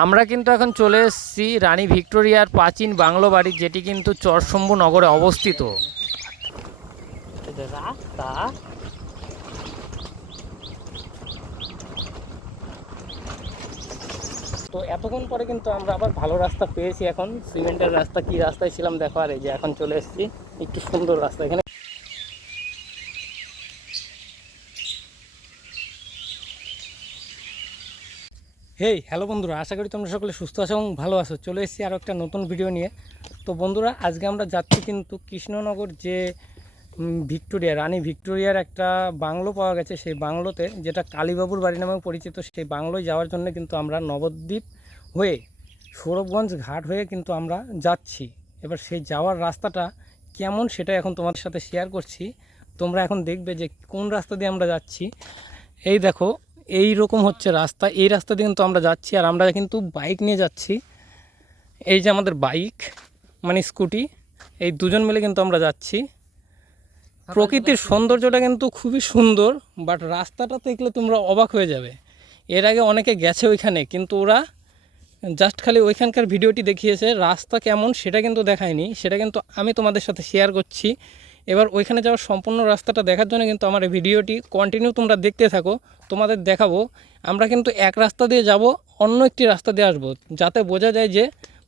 আমরা কিন্তু এখন চলে এসেছি রানী ভিক্টোরিয়ার প্রাচীন বাংলো বাড়ি, যেটি কিন্তু চরশম্ভু নগরে অবস্থিত। রাস্তা তো এতক্ষণ পরে কিন্তু আমরা আবার ভালো রাস্তা পেয়েছি এখন। সিমেন্টের রাস্তা, কি রাস্তায় ছিলাম দেখো আর এই যে এখন চলে এসেছি। একটু সুন্দর রাস্তা, এখানে হেই হ্যালো বন্ধুরা, আশা করি তোমরা সকলে সুস্থ আছো এবং ভালো আছো। চলে এসেছি আরও একটা নতুন ভিডিও নিয়ে। তো বন্ধুরা, আজকে আমরা যাচ্ছি কিন্তু কৃষ্ণনগর যে ভিক্টোরিয়া, রানী ভিক্টোরিয়ার একটা বাংলো পাওয়া গেছে। সেই বাংলোতে, যেটা কালীবাবুর বাড়ি নামেও পরিচিত, সেই বাংলোয় যাওয়ার জন্য কিন্তু আমরা নবদ্বীপ হয়ে সৌরভগঞ্জ ঘাট হয়ে কিন্তু আমরা যাচ্ছি। এবার সেই যাওয়ার রাস্তাটা কেমন সেটা এখন তোমাদের সাথে শেয়ার করছি। তোমরা এখন দেখবে যে কোন রাস্তা দিয়ে আমরা যাচ্ছি। এই দেখো এই রকম হচ্ছে রাস্তা এই রাস্তা দিয়ে কিন্তু আমরা যাচ্ছি আর আমরা কিন্তু বাইক নিয়ে যাচ্ছি। এই যে আমাদের বাইক মানে স্কুটি এই দুজন মিলে কিন্তু আমরা যাচ্ছি। প্রকৃতির সৌন্দর্যটা কিন্তু খুবই সুন্দর বাট রাস্তাটা দেখলে তোমরা অবাক হয়ে যাবে। এর আগে অনেকে গেছে ওইখানে কিন্তু ওরা জাস্ট খালি ওইখানকার ভিডিওটি দেখিয়েছে রাস্তা কেমন সেটা কিন্তু দেখায়নি। সেটা কিন্তু আমি তোমাদের সাথে শেয়ার করছি। এবার ওইখানে যাওয়ার সম্পূর্ণ রাস্তাটা দেখার জন্য কিন্তু আমার এই ভিডিওটি কন্টিনিউ তোমরা দেখতে থাকো, তোমাদের দেখাবো। আমরা কিন্তু এক রাস্তা দিয়ে যাব, অন্য একটি রাস্তা দিয়ে আসব, যাতে বোঝা যায় যে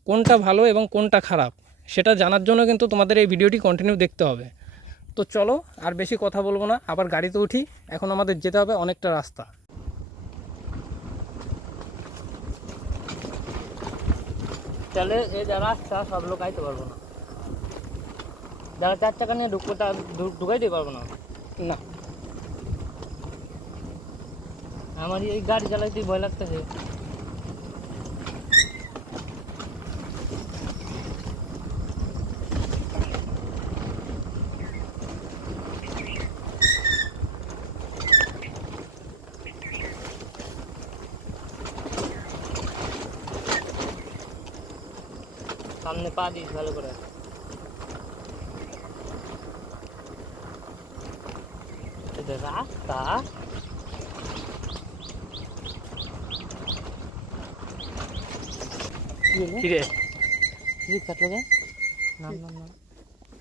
কোনটা ভালো এবং কোনটা খারাপ। সেটা জানার জন্য কিন্তু তোমাদের এই ভিডিওটি কন্টিনিউ দেখতে হবে। তো চলো, আর বেশি কথা বলব না, আবার গাড়িতে উঠি, এখন আমাদের যেতে হবে অনেকটা রাস্তা। চলে এ যারা রাস্তা সব লোক আইতে পারব না। যারা চার চাকা নিয়ে ঢুকবো তা ঢুকাই দিতে পারব না? না। আমার এই গাড়ি চালাইতে ভয় লাগতেছে। সামনে পা দিস ভালো করে এটা রাস্তা কি স্লিপ কাটলো গে না না না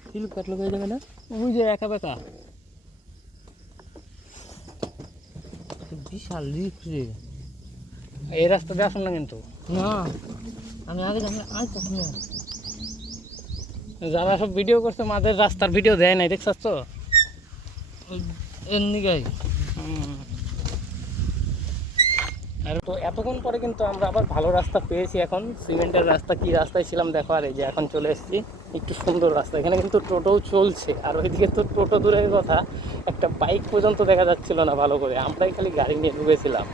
স্লিপ কাটলো গে জায়গাটা ওই যে একা বেকা বিশাল রে এই রাস্তা দিয়ে আসুন না কিন্তু না আমি আগে জানি যারা সব ভিডিও করছে মাদের রাস্তার ভিডিও দেয় নাই দেখছাস তো আর তো এতক্ষণ পরে কিন্তু আমরা আবার ভালো রাস্তা পেয়েছি এখন। সিমেন্টের রাস্তা, কি রাস্তায় ছিলাম দেখো, আর যে এখন চলে এসেছি। একটু সুন্দর রাস্তা। এখানে কিন্তু টোটোও চলছে। আর ওইদিকে তো টোটো দূরের কথা, একটা বাইক পর্যন্ত দেখা যাচ্ছিল না ভালো করে। আমরাই খালি গাড়ি নিয়ে ঢুকেছিলাম।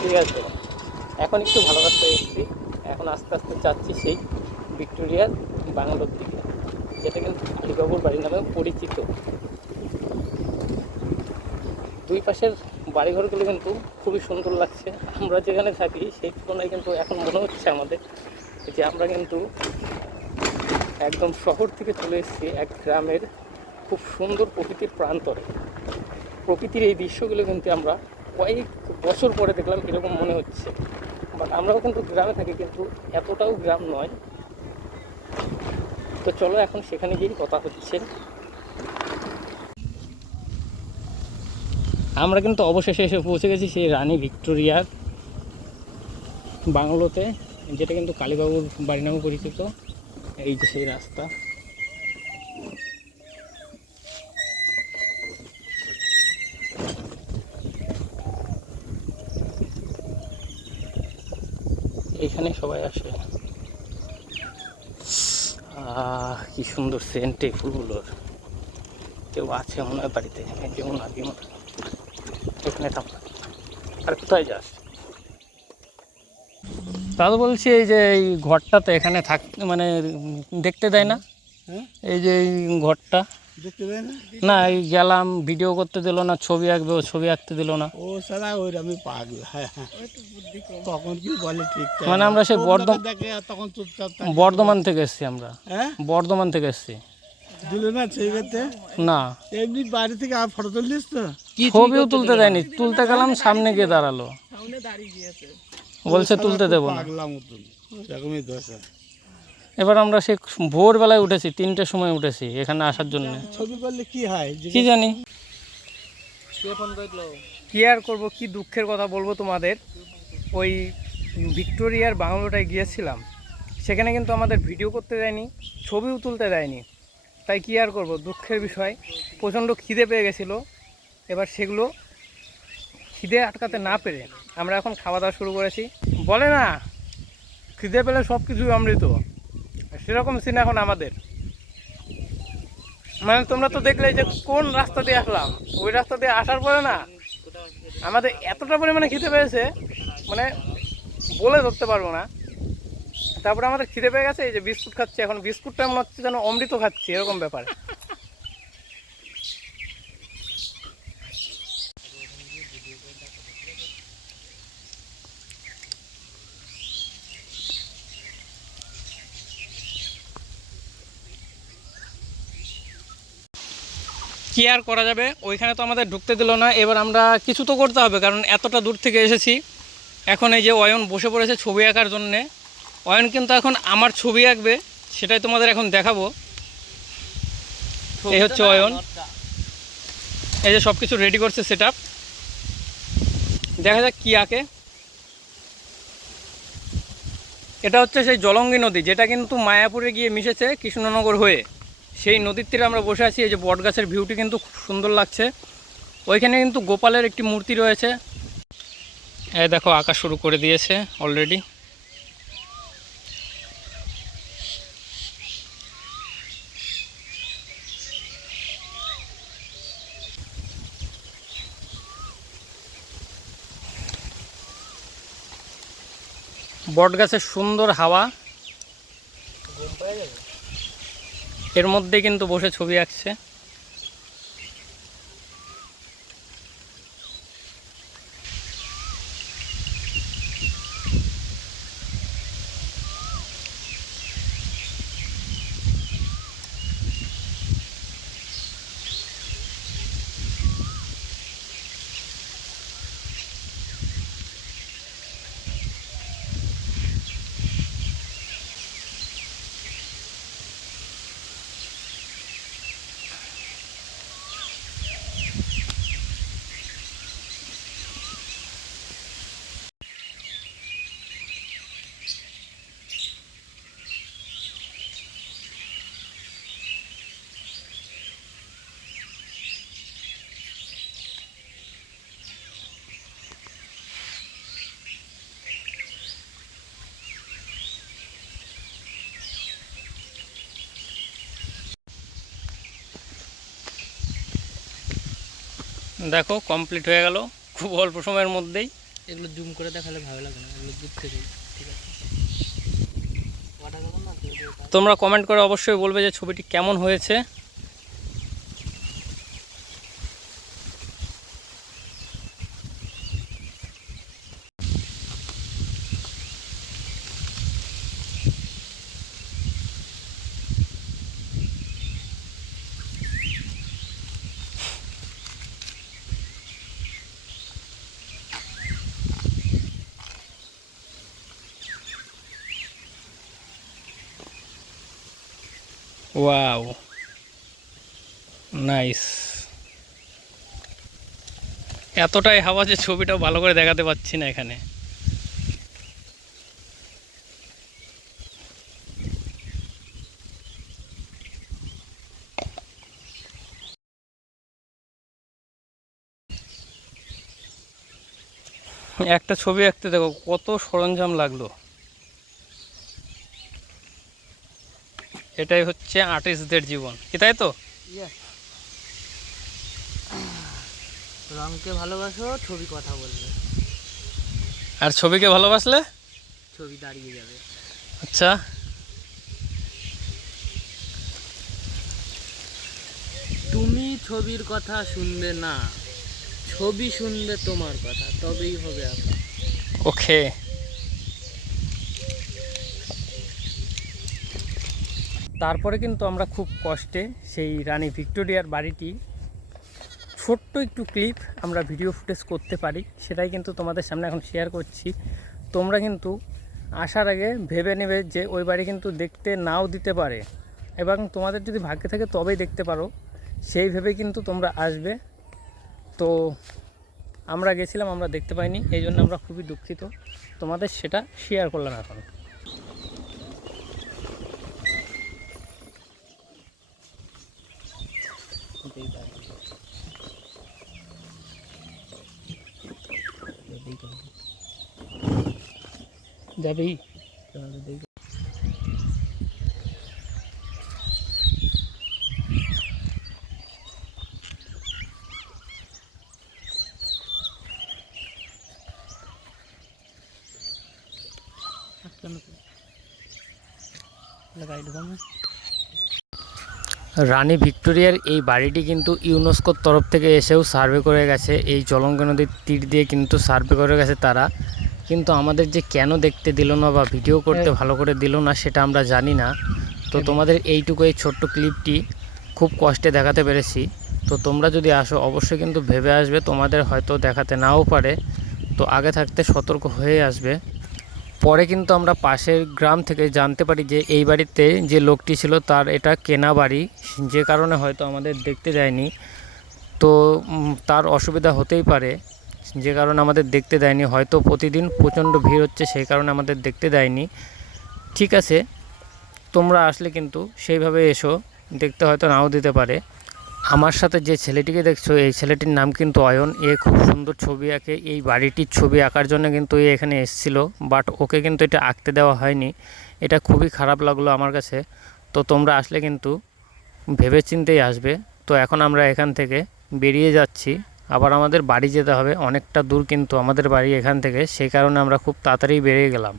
ঠিক আছে? এখন একটু ভালো রাস্তায় এসেছি এখন আস্তে আস্তে যাচ্ছি সেই ভিক্টোরিয়ার বাংলোর দিকে, যেটা কিন্তু কালীবাবুর বাড়ি নামে পরিচিত। দুই পাশের বাড়িঘরগুলো কিন্তু খুবই সুন্দর লাগছে। আমরা যেখানে থাকি, সেই তুলনায় কিন্তু এখন মনে হচ্ছে আমাদের যে আমরা কিন্তু একদম শহর থেকে চলে এসেছি এক গ্রামের খুব সুন্দর প্রকৃতির প্রান্তরে। প্রকৃতির এই দৃশ্যগুলো কিন্তু আমরা কয়েক বছর পরে দেখলাম, এরকম মনে হচ্ছে। বাট আমরাও কিন্তু গ্রামে থাকি, কিন্তু এতটাও গ্রাম নয়। তো চলো এখন সেখানে গিয়েই কথা হচ্ছে। আমরা কিন্তু অবশেষে এসে পৌঁছে গেছি সেই রানী ভিক্টোরিয়ার বাংলোতে, যেটা কিন্তু কালীবাবুর বাড়ি নামে পরিচিত। এই যে সেই রাস্তা। এখানে সবাই আসে। কি সুন্দর সেন্ট ফুলগুলোর। কেউ আছে মনে হয় বাড়িতে। যেমন আগে হয়। এখানে থাম। আর কোথায় যাস? দাদু বলছি এই যে এই ঘরটাতে এখানে থাক মানে দেখতে দেয় না? এই যে এই ঘরটা। দেখতে দেয় না? না এই গেলাম ভিডিও করতে দিল না ছবি আঁকবে ও ছবি আঁকতে দিল না। ও সারা ওই আমি পাগল তখন কি বলে ঠিক মানে আমরা সেই কোন বর্ধম- লোকে দেখে আর তখন চুপচাপ বর্ধমান থেকে এসছি আমরা। হ্যাঁ? বর্ধমান থেকে এসছি। দিল না সেই করতে না। এমনি বাড়ি থেকে আর ফটো তুললিস তো? ছবিও তুলতে দেয়নি। তুলতে গেলাম সামনে গিয়ে দাঁড়াল। বলছে তুলতে দেবো না। পাগলা মতন। এরকমই দশা এবার আমরা সে ভোরবেলায় উঠেছি তিনটের সময় উঠেছি এখানে আসার জন্য। ছবি করলে কি হয়? কি জানি। কি আর করব কি দুঃখের কথা বলব তোমাদের? ওই ভিক্টোরিয়ার বাংলোটায় গিয়েছিলাম। সেখানে কিন্তু আমাদের ভিডিও করতে দেয়নি ছবিও তুলতে দেয়নি। তাই কি আর করব? দুঃখের বিষয়। প্রচণ্ড খিদে পেয়ে গেছিল। এবার সেগুলো খিদে আটকাতে না পেরে আমরা এখন খাওয়া দাওয়া শুরু করেছি। বলে না, খিদে পেলে সব কিছুই অমৃত। সেরকম সিন এখন আমাদের। মানে তোমরা তো দেখলে যে কোন রাস্তা দিয়ে আসলাম? ওই রাস্তা দিয়ে আসার পরে না, আমাদের এতটা পরিমাণে খিদে পেয়েছে মানে বলে ধরতে পারব না। তারপরে আমাদের খিদে পেয়ে গেছে, এই যে বিস্কুট খাচ্ছি, এখন বিস্কুটটা মনে হচ্ছে যেন অমৃত খাচ্ছি, এরকম ব্যাপার। কি আর করা যাবে? ওইখানে তো আমাদের ঢুকতে দিল না, এবার আমরা কিছু তো করতে হবে, কারণ এতটা দূর থেকে এসেছি। এখন এই যে অয়ন বসে পড়েছে ছবি আঁকার জন্যে। অয়ন কিন্তু এখন আমার ছবি আঁকবে সেটাই তোমাদের এখন দেখাবো। এই হচ্ছে অয়ন। এই যে সব কিছু রেডি করছে সেট দেখা যাক কি আঁকে। এটা হচ্ছে সেই জলঙ্গি নদী যেটা কিন্তু মায়াপুরে গিয়ে মিশেছে কৃষ্ণনগর হয়ে। সেই নদীর তীরে আমরা বসে আছি এই যে বট গাছের ভিউটি কিন্তু খুব সুন্দর লাগছে। ওইখানে কিন্তু গোপালের একটি মূর্তি রয়েছে। এই দেখো আঁকা শুরু করে দিয়েছে অলরেডি বট গাছের সুন্দর হাওয়া। এর মধ্যে কিন্তু বসে ছবি আঁকছে। দেখো কমপ্লিট হয়ে গেল। খুব অল্প সময়ের মধ্যেই। এগুলো জুম করে দেখালে ভালো লাগে না এগুলো দূর থেকে ঠিক আছে? তোমরা কমেন্ট করে অবশ্যই বলবে যে ছবিটি কেমন হয়েছে। ওয়াও নাইস এতটাই হাওয়া যে ছবিটাও ভালো করে দেখাতে পাচ্ছি না এখানে। একটা ছবি আঁকতে দেখো, কত সরঞ্জাম লাগল। এটাই হচ্ছে আর্টিস্টদের জীবন। কি তাই তো? রংকে ভালোবাসো ছবি কথা বলবে। আর ছবিকে ভালোবাসলে? ছবি দাঁড়িয়ে যাবে। আচ্ছা। তুমি ছবির কথা শুনবে না। ছবি শুনবে তোমার কথা তবেই হবে আঁকা ওকে তারপরে কিন্তু আমরা খুব কষ্টে সেই রানী ভিক্টোরিয়ার বাড়িটি ছোট্ট একটু ক্লিপ আমরা ভিডিও ফুটেজ করতে পারি, সেটাই কিন্তু তোমাদের সামনে এখন শেয়ার করছি। তোমরা কিন্তু আসার আগে ভেবে নেবে যে ওই বাড়ি কিন্তু দেখতে নাও দিতে পারে এবং তোমাদের যদি ভাগ্যে থাকে তবেই দেখতে পারো, সেই ভেবে কিন্তু তোমরা আসবে। তো আমরা গেছিলাম, আমরা দেখতে পাইনি, এই জন্য আমরা খুবই দুঃখিত। তোমাদের সেটা শেয়ার করলাম এখন। রানী ভিক্টোরিয়ার এই বাড়িটি কিন্তু ইউনেস্কোর তরফ থেকে এসেও সার্ভে করে গেছে। এই জলঙ্গ নদীর তীর দিয়ে কিন্তু সার্ভে করে গেছে তারা। কিন্তু আমাদের যে কেন দেখতে দিল না বা ভিডিও করতে ভালো করে দিল না সেটা আমরা জানি না। তো তোমাদের এইটুকু এই ছোট্ট ক্লিপটি খুব কষ্টে দেখাতে পেরেছি। তো তোমরা যদি আসো অবশ্যই কিন্তু ভেবে আসবে তোমাদের হয়তো দেখাতে নাও পারে। তো আগে থাকতে সতর্ক হয়ে আসবে। পরে কিন্তু আমরা পাশের গ্রাম থেকে জানতে পারি যে এই বাড়িতে যে লোকটি ছিল তার এটা কেনা বাড়ি। যে কারণে হয়তো আমাদের দেখতে দেয়নি তো তার অসুবিধা হতেই পারে। যে কারণে আমাদের দেখতে দেয়নি, হয়তো প্রতিদিন প্রচণ্ড ভিড় হচ্ছে, সেই কারণে আমাদের দেখতে দেয়নি। ঠিক আছে, তোমরা আসলে কিন্তু সেইভাবে এসো, দেখতে হয়তো নাও দিতে পারে। আমার সাথে যে ছেলেটিকে দেখছ, এই ছেলেটির নাম কিন্তু অয়ন। এ খুব সুন্দর ছবি আঁকে, এই বাড়িটির ছবি আঁকার জন্য কিন্তু এ এখানে এসেছিল, বাট ওকে কিন্তু এটা আঁকতে দেওয়া হয়নি। এটা খুবই খারাপ লাগল আমার কাছে। তো তোমরা আসলে কিন্তু ভেবে চিন্তেই আসবে। তো এখন আমরা এখান থেকে বেরিয়ে যাচ্ছি। আবার আমাদের বাড়ি যেতে হবে, অনেকটা দূর কিন্তু আমাদের বাড়ি এখান থেকে সেই কারণে আমরা খুব তাড়াতাড়ি বেরিয়ে গেলাম।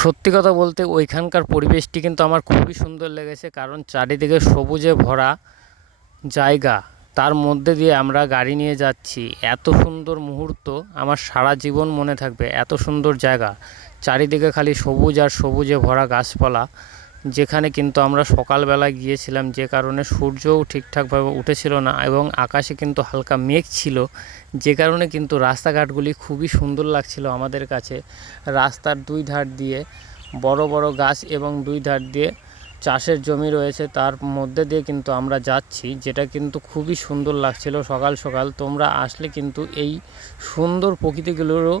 সত্যি কথা বলতে ওইখানকার পরিবেশটি কিন্তু আমার খুবই সুন্দর লেগেছে, কারণ চারিদিকে সবুজে ভরা জায়গা। তার মধ্যে দিয়ে আমরা গাড়ি নিয়ে যাচ্ছি। এত সুন্দর মুহূর্ত, আমার সারা জীবন মনে থাকবে, এত সুন্দর জায়গা। চারিদিকে খালি সবুজ আর সবুজে ভরা গাছপালা। যেখানে কিন্তু আমরা সকালবেলা গিয়েছিলাম, যে কারণে সূর্যও ঠিকঠাকভাবে উঠেছিল না এবং আকাশে কিন্তু হালকা মেঘ ছিল। যে কারণে কিন্তু রাস্তাঘাটগুলি খুবই সুন্দর লাগছিল আমাদের কাছে। রাস্তার দুই ধার দিয়ে বড় বড় গাছ এবং দুই ধার দিয়ে চাষের জমি রয়েছে। তার মধ্যে দিয়ে কিন্তু আমরা যাচ্ছি, যেটা কিন্তু খুবই সুন্দর লাগছিল সকাল সকাল। তোমরা আসলে কিন্তু এই সুন্দর প্রকৃতিগুলোরও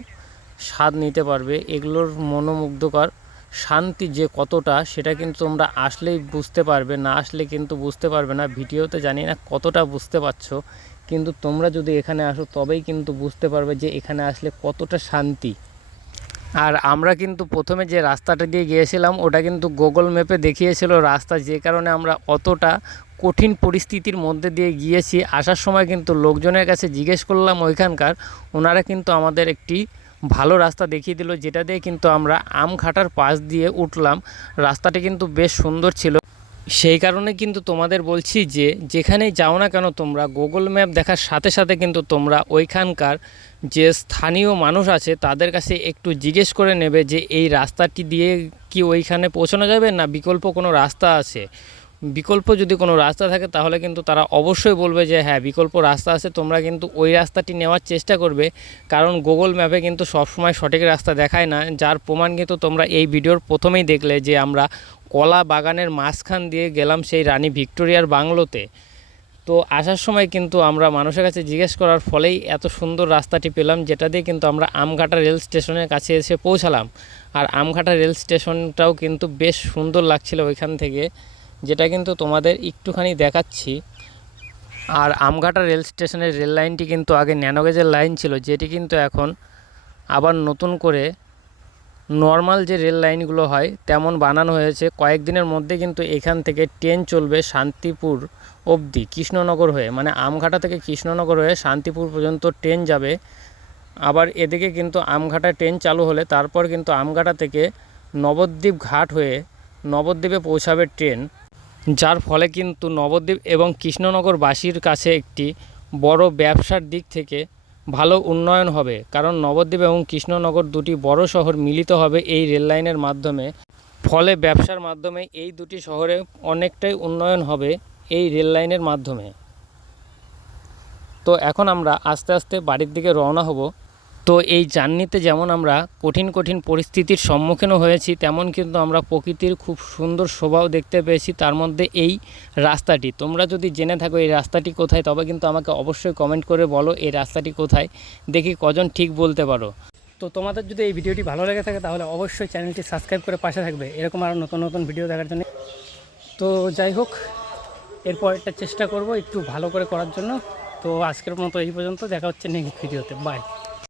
স্বাদ নিতে পারবে। এগুলোর মনোমুগ্ধকর শান্তি যে কতটা সেটা কিন্তু তোমরা আসলেই বুঝতে পারবে, না আসলে কিন্তু বুঝতে পারবে না। ভিডিওতে জানি না কতটা বুঝতে পারছ, কিন্তু তোমরা যদি এখানে আসো তবেই কিন্তু বুঝতে পারবে যে এখানে আসলে কতটা শান্তি। আর আমরা কিন্তু প্রথমে যে রাস্তাটা দিয়ে গিয়েছিলাম, ওটা কিন্তু গুগল ম্যাপে দেখিয়েছিল রাস্তা, যে কারণে আমরা অতটা কঠিন পরিস্থিতির মধ্যে দিয়ে গিয়েছি। আসার সময় কিন্তু লোকজনের কাছে জিজ্ঞেস করলাম ওইখানকার, ওনারা কিন্তু আমাদের একটি ভালো রাস্তা দেখিয়ে দিল, যেটা দিয়ে কিন্তু আমরা আমঘাটার পাশ দিয়ে উঠলাম। রাস্তাটি কিন্তু বেশ সুন্দর ছিল। সেই কারণে কিন্তু তোমাদের বলছি যে, যেখানেই যাও না কেন, তোমরা গুগল ম্যাপ দেখার সাথে সাথে কিন্তু তোমরা ওইখানকার যে স্থানীয় মানুষ আছে, তাদের কাছে একটু জিজ্ঞেস করে নেবে যে, এই রাস্তাটি দিয়ে কি ওইখানে পৌঁছানো যাবে না বিকল্প কোনো রাস্তা আছে? বিকল্প যদি কোনো রাস্তা থাকে, তাহলে কিন্তু তারা অবশ্যই বলবে যে হ্যাঁ বিকল্প রাস্তা আছে, তোমরা কিন্তু ওই রাস্তাটি নেওয়ার চেষ্টা করবে। কারণ গুগল ম্যাপে কিন্তু সবসময় সঠিক রাস্তা দেখায় না, যার প্রমাণ কিন্তু তোমরা এই ভিডিওর প্রথমেই দেখলে যে, আমরা কলা বাগানের মাঝখান দিয়ে গেলাম সেই রানী ভিক্টোরিয়ার বাংলোতে। তো আসার সময় কিন্তু আমরা মানুষের কাছে জিজ্ঞেস করার ফলেই এত সুন্দর রাস্তাটি পেলাম, যেটা দিয়ে কিন্তু আমরা আমঘাটা রেল স্টেশনের কাছে এসে পৌঁছালাম। আর আমঘাটা রেল স্টেশনটাও কিন্তু বেশ সুন্দর লাগছিল ওইখান থেকে। যেটা কিন্তু তোমাদের একটুখানি দেখাচ্ছি। আর আমঘাটা রেল স্টেশনের রেল লাইনটি কিন্তু আগে ন্যানোগেজের লাইন ছিল, যেটি কিন্তু এখন আবার নতুন করে নর্মাল যে রেল লাইনগুলো হয়, তেমন বানানো হয়েছে। কয়েকদিনের মধ্যে কিন্তু এখান থেকে ট্রেন চলবে শান্তিপুর অবধি, কৃষ্ণনগর হয়ে। মানে আমঘাটা থেকে কৃষ্ণনগর হয়ে শান্তিপুর পর্যন্ত ট্রেন যাবে। আবার এদিকে কিন্তু আমঘাটা ট্রেন চালু হলে তারপর কিন্তু আমঘাটা থেকে নবদ্বীপ ঘাট হয়ে নবদ্বীপে পৌঁছাবে ট্রেন। যার ফলে কিন্তু নবদ্বীপ এবং কৃষ্ণনগরবাসীর কাছে একটি বড় ব্যবসার দিক থেকে ভালো উন্নয়ন হবে। কারণ নবদ্বীপ এবং কৃষ্ণনগর দুটি বড় শহর মিলিত হবে এই রেল লাইনের মাধ্যমে। ফলে ব্যবসার মাধ্যমে এই দুটি শহরে অনেকটাই উন্নয়ন হবে এই রেল লাইনের মাধ্যমে। তো এখন আমরা আস্তে আস্তে বাড়ির দিকে রওনা হব। তো এই জার্নিতে যেমন আমরা কঠিন কঠিন পরিস্থিতির সম্মুখীনও হয়েছি, তেমন কিন্তু আমরা প্রকৃতির খুব সুন্দর শোভাও দেখতে পেয়েছি। তার মধ্যে এই রাস্তাটি, তোমরা যদি জেনে থাকো এই রাস্তাটি কোথায়, তবে কিন্তু আমাকে অবশ্যই কমেন্ট করে বলো এই রাস্তাটি কোথায়, দেখি কজন ঠিক বলতে পারো। তো তোমাদের যদি এই ভিডিওটি ভালো লেগে থাকে, তাহলে অবশ্যই চ্যানেলটি সাবস্ক্রাইব করে পাশে থাকবে। এরকম আরও নতুন নতুন ভিডিও দেখার জন্য। তো যাই হোক, এরপর একটা চেষ্টা করব একটু ভালো করে করার জন্য। তো আজকের মতো এই পর্যন্ত, দেখা হচ্ছে নেক্সট ভিডিওতে। বাই